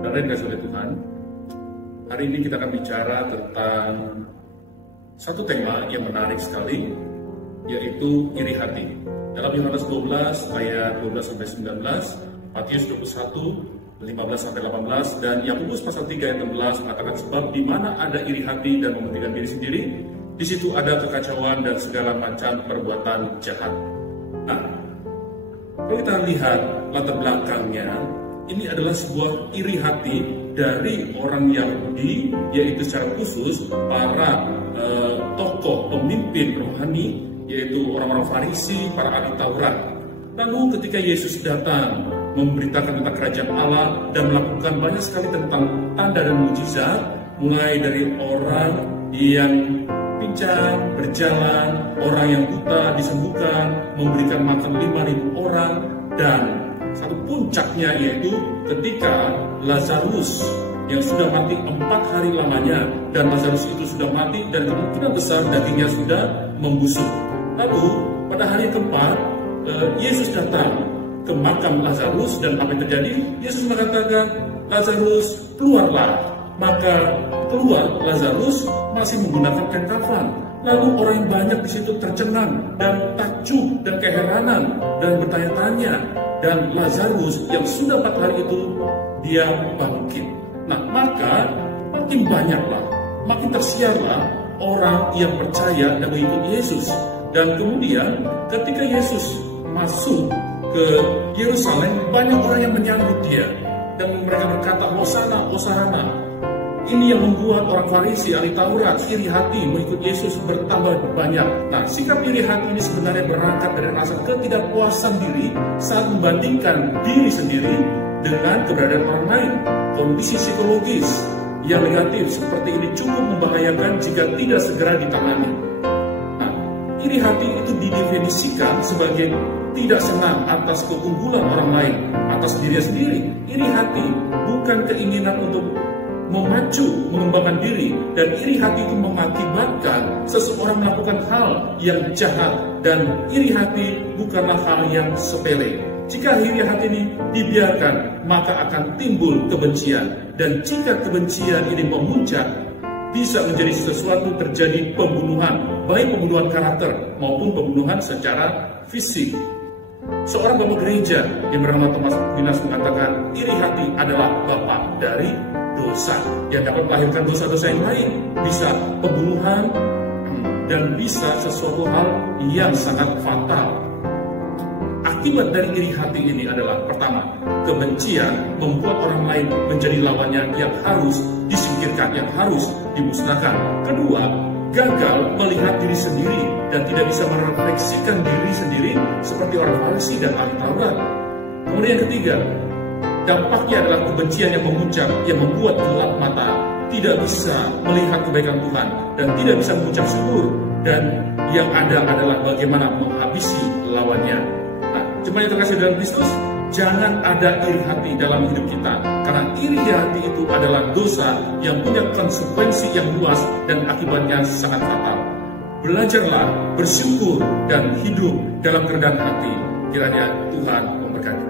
Saudara yang dikasihi oleh Tuhan, hari ini kita akan bicara tentang satu tema yang menarik sekali, yaitu iri hati. Dalam Yohanes 12 ayat 12-19, Matius 21 15-18, dan Yakobus pasal 3 ayat 16 mengatakan, sebab di mana ada iri hati dan mementingkan diri sendiri, di situ ada kekacauan dan segala macam perbuatan jahat. Nah, kalau kita lihat latar belakangnya, ini adalah sebuah iri hati dari orang Yahudi, yaitu secara khusus para tokoh pemimpin rohani, yaitu orang-orang Farisi, para ahli Taurat. Lalu ketika Yesus datang memberitakan tentang kerajaan Allah dan melakukan banyak sekali tentang tanda dan mujizat, mulai dari orang yang pincang berjalan, orang yang buta disembuhkan, memberikan makan 5.000 orang, dan satu puncaknya yaitu ketika Lazarus yang sudah mati 4 hari lamanya, dan Lazarus itu sudah mati dan kemungkinan besar dagingnya sudah membusuk. Lalu pada hari keempat Yesus datang ke makam Lazarus, dan apa yang terjadi? Yesus mengatakan, Lazarus keluarlah. Maka keluar Lazarus masih menggunakan kain kafan. Lalu orang yang banyak di situ tercengang dan takjub dan keheranan dan bertanya-tanya. Dan Lazarus yang sudah 4 hari itu dia bangkit. Nah, maka makin banyaklah, makin tersiarlah orang yang percaya dan mengikuti Yesus. Dan kemudian ketika Yesus masuk ke Yerusalem, banyak orang yang menyambut dia, dan mereka berkata, Hosana, Hosana. Ini yang membuat orang Farisi, ahli Taurat, iri hati mengikut Yesus bertambah banyak. Nah, sikap iri hati ini sebenarnya berangkat dari rasa ketidakpuasan diri saat membandingkan diri sendiri dengan keberadaan orang lain. Kondisi psikologis yang negatif seperti ini cukup membahayakan jika tidak segera ditangani. Nah, iri hati itu didefinisikan sebagai tidak senang atas keunggulan orang lain, atas dirinya sendiri. Iri hati bukan keinginan untuk memacu, mengembangkan diri, dan iri hati itu mengakibatkan seseorang melakukan hal yang jahat, dan iri hati bukanlah hal yang sepele. Jika iri hati ini dibiarkan, maka akan timbul kebencian, dan jika kebencian ini memuncak, bisa menjadi sesuatu terjadi pembunuhan, baik pembunuhan karakter maupun pembunuhan secara fisik. Seorang bapak gereja yang bernama Thomas Aquinas mengatakan, iri hati adalah bapak dari dosa yang dapat melahirkan dosa-dosa yang lain, bisa pembunuhan dan bisa sesuatu hal yang sangat fatal. Akibat dari iri hati ini adalah, pertama, kebencian membuat orang lain menjadi lawannya yang harus disingkirkan, yang harus dimusnahkan. Kedua, gagal melihat diri sendiri dan tidak bisa merefleksikan diri sendiri seperti orang Farisi dan ahli Taurat. Kemudian yang ketiga, dampaknya adalah kebencian yang memuncak, yang membuat gelap mata, tidak bisa melihat kebaikan Tuhan, dan tidak bisa mengucap syukur, dan yang ada adalah bagaimana menghabisi lawannya. Nah, jemaat yang terkasih dalam Kristus, jangan ada iri hati dalam hidup kita, karena iri hati itu adalah dosa yang punya konsekuensi yang luas dan akibatnya sangat fatal. Belajarlah bersyukur dan hidup dalam kerendahan hati. Kiranya Tuhan memberkati.